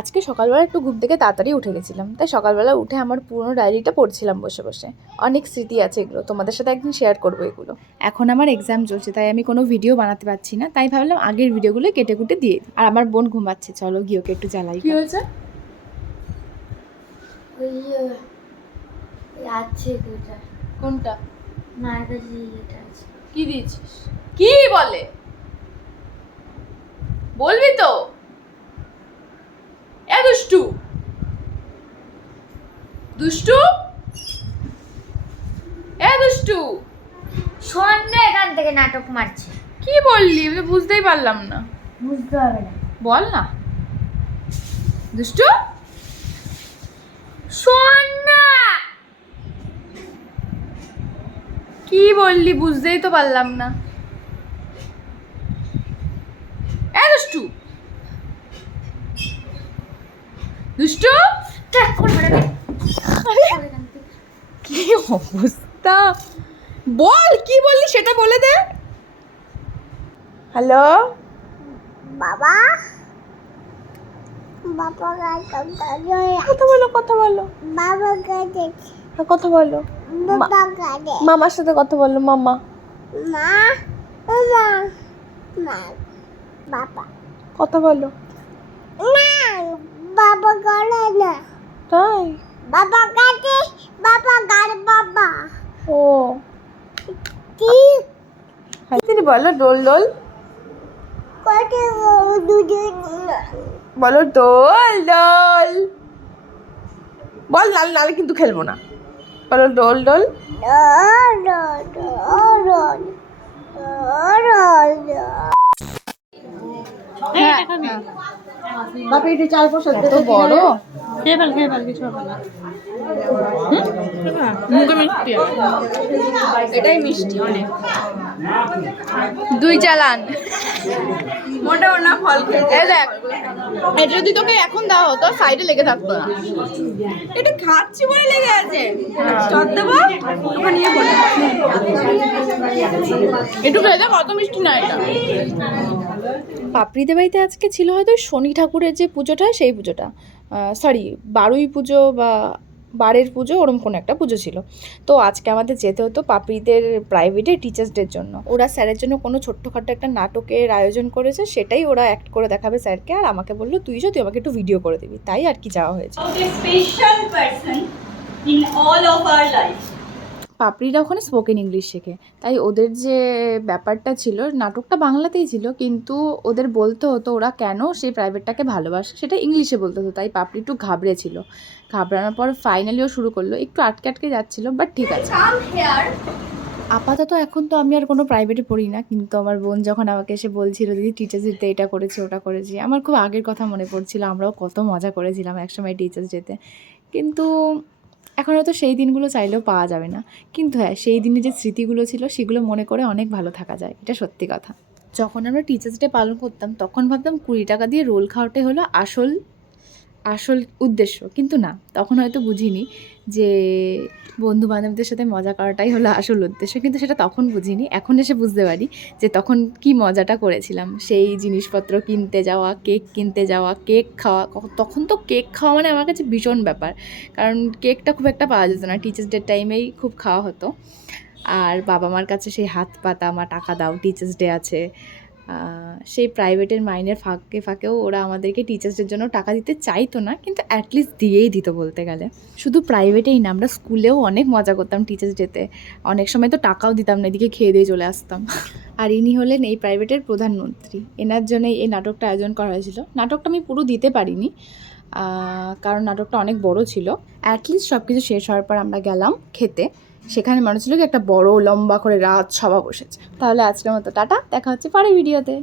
আজকে সকালবেলা একটু ঘুম থেকে তাড়াতাড়ি উঠে গেছিলাম, তাই সকালবেলা উঠে আমার পুরনো ডায়েরিটা পড়ছিলাম বসে বসে। অনেক স্মৃতি আছে এগুলো, তোমাদের সাথে একদিন শেয়ার করবো এগুলো। এখন আমার এক্সাম চলছে, তাই আমি কোনো ভিডিও বানাতে পারছি না, তাই ভাবলাম আগের ভিডিওগুলো কেটে কুটে দিয়ে দিই। আর আমার বোন ঘুমাচ্ছে, চলো গিয়ে ওকে একটু জ্বালাই। কি হয়েছে? কোনটা? মায়ের কাছে এটা আছে। কি দিয়েছিস? কি বলে? বলবি তো? এ দুষ্টু দুষ্টু, এ দুষ্টু, শোন না, এখান থেকে নাটক মারছে। কি বললি? আমি তো বুঝতেই পারলাম না। বুঝতে হবে না। বল না দুষ্টু। শোন না। কি বললি? বুঝতেই তো পারলাম না। এ দুষ্টু দুষ্টু, ট্র্যাক করে বেড়াবে। কি অবস্থা! বল, কি বললি সেটা বলে দে। হ্যালো বাবা বাবা কথা বলো, কথা বলো, বাবা গাড়ি কথা বলো। বাবা গাড়ি মামার সাথে কথা বলো। মামা মা বাবা মা বাবা কথা বলো। না বাবা গাড়ি না, তাই? বাবা গাড়ি বাবা গাড়ি বাবা ও কি তিনি বলো ডোল ডোল। কত দুজন বলো ডোল ডোল। বল, নাল নালে কিন্তু খেলবো না। বলো ডোল ডোল। বাপি একটু চাল প্রসাদ এত বড় খেয়ে ফেল কিছু হবে না। মুখে মিষ্টি, এটাই মিষ্টি অনেক। দুই চালান মোটেও না ফল খেতে। দেখ, এটা যদি তোকে এখন দেওয়া হতো সাইডে লেগে থাকতো না। এটা খাচ্ছি বলে লেগে আছে। চট দেবো ওখানে নিয়ে পড়ে। একটু খেয়ে দেখ, কত মিষ্টি না এটা। পাপড়িদের বাড়িতে আজকে ছিল হয়তো শনি ঠাকুরের যে পুজোটা, সেই পুজোটা, সরি বারুই পুজো বা বারের পুজো, ওরম কোনো একটা পুজো ছিল। তো আজকে আমাদের যেতে হতো পাপড়িদের প্রাইভেটে টিচার্স ডের জন্য। ওরা স্যারের জন্য কোনো ছোট্টখাটো একটা নাটকের আয়োজন করেছে, সেটাই ওরা অ্যাক্ট করে দেখাবে স্যারকে। আর আমাকে বললো তুই আমাকে একটু ভিডিও করে দিবি, তাই আর কি যাওয়া হয়েছে। Special person in all of our lives. পাপড়িরা ওখানে স্পোকেন ইংলিশ শেখে, তাই ওদের যে ব্যাপারটা ছিল, নাটকটা বাংলাতেই ছিল, কিন্তু ওদের বলতে হতো ওরা কেন সেই প্রাইভেটটাকে ভালোবাসে, সেটা ইংলিশে বলতে হতো। তাই পাপড়ি একটু ঘাবড়েছিল। ঘাবড়ানোর পর ফাইনালিও শুরু করলো, একটু আটকে আটকে যাচ্ছিলো, বাট ঠিক আছে। আপাতত এখন তো আমি আর কোনো প্রাইভেটে পড়ি না, কিন্তু আমার বোন যখন আমাকে এসে বলছিল দিদি টিচার্স ডেতে এটা করেছি ওটা করেছি, আমার খুব আগের কথা মনে পড়ছিল। আমরাও কত মজা করেছিলাম একসময় টিচার্স ডেতে, কিন্তু এখন হয়তো সেই দিনগুলো চাইলেও পাওয়া যাবে না। কিন্তু হ্যাঁ, সেই দিনে যে স্মৃতিগুলো ছিল সেগুলো মনে করে অনেক ভালো থাকা যায়, এটা সত্যি কথা। যখন আমরা টিচার্স ডে পালন করতাম তখন ভাবতাম 20 টাকা দিয়ে রোল খাওয়াটাই হলো আসল উদ্দেশ্য, কিন্তু না, তখন হয়তো বুঝিনি যে বন্ধু বান্ধবদের সাথে মজা করাটাই হলো আসল উদ্দেশ্য। কিন্তু সেটা তখন বুঝিনি, এখন এসে বুঝতে পারি যে তখন কি মজাটা করেছিলাম। সেই জিনিসপত্র কিনতে যাওয়া, কেক কিনতে যাওয়া, কেক খাওয়া। তখন তো কেক খাওয়া মানে আমার কাছে ভীষণ ব্যাপার, কারণ কেকটা খুব একটা পাওয়া যেত না, টিচার্স ডের টাইমেই খুব খাওয়া হতো। আর বাবা মার কাছে সেই হাত পাতা, আমার টাকা দাও, টিচার্স ডে আছে। সেই প্রাইভেটের মাইনের ফাঁকে ফাঁকেও ওরা আমাদেরকে টিচার্সদের জন্য টাকা দিতে চাইতো না, কিন্তু অ্যাটলিস্ট দিয়েই দিত বলতে গেলে। শুধু প্রাইভেটেই না, আমরা স্কুলেও অনেক মজা করতাম টিচার্স ডেতে। অনেক সময় তো টাকাও দিতাম না, এদিকে খেয়ে দিয়ে চলে আসতাম। আর ইনি হলেন এই প্রাইভেটের প্রধানমন্ত্রী, এনার জন্যই এই নাটকটা আয়োজন করা হয়েছিল। নাটকটা আমি পুরো দিতে পারিনি, কারণ নাটকটা অনেক বড় ছিল। অ্যাটলিস্ট সব কিছু শেষ হওয়ার পর আমরা গেলাম খেতে। সেখানে মনে ছিল কি একটা বড় লম্বা করে রাত সভা বসেছে। তাহলে আজকের মতো টাটা, দেখা হচ্ছে পরের ভিডিওতে।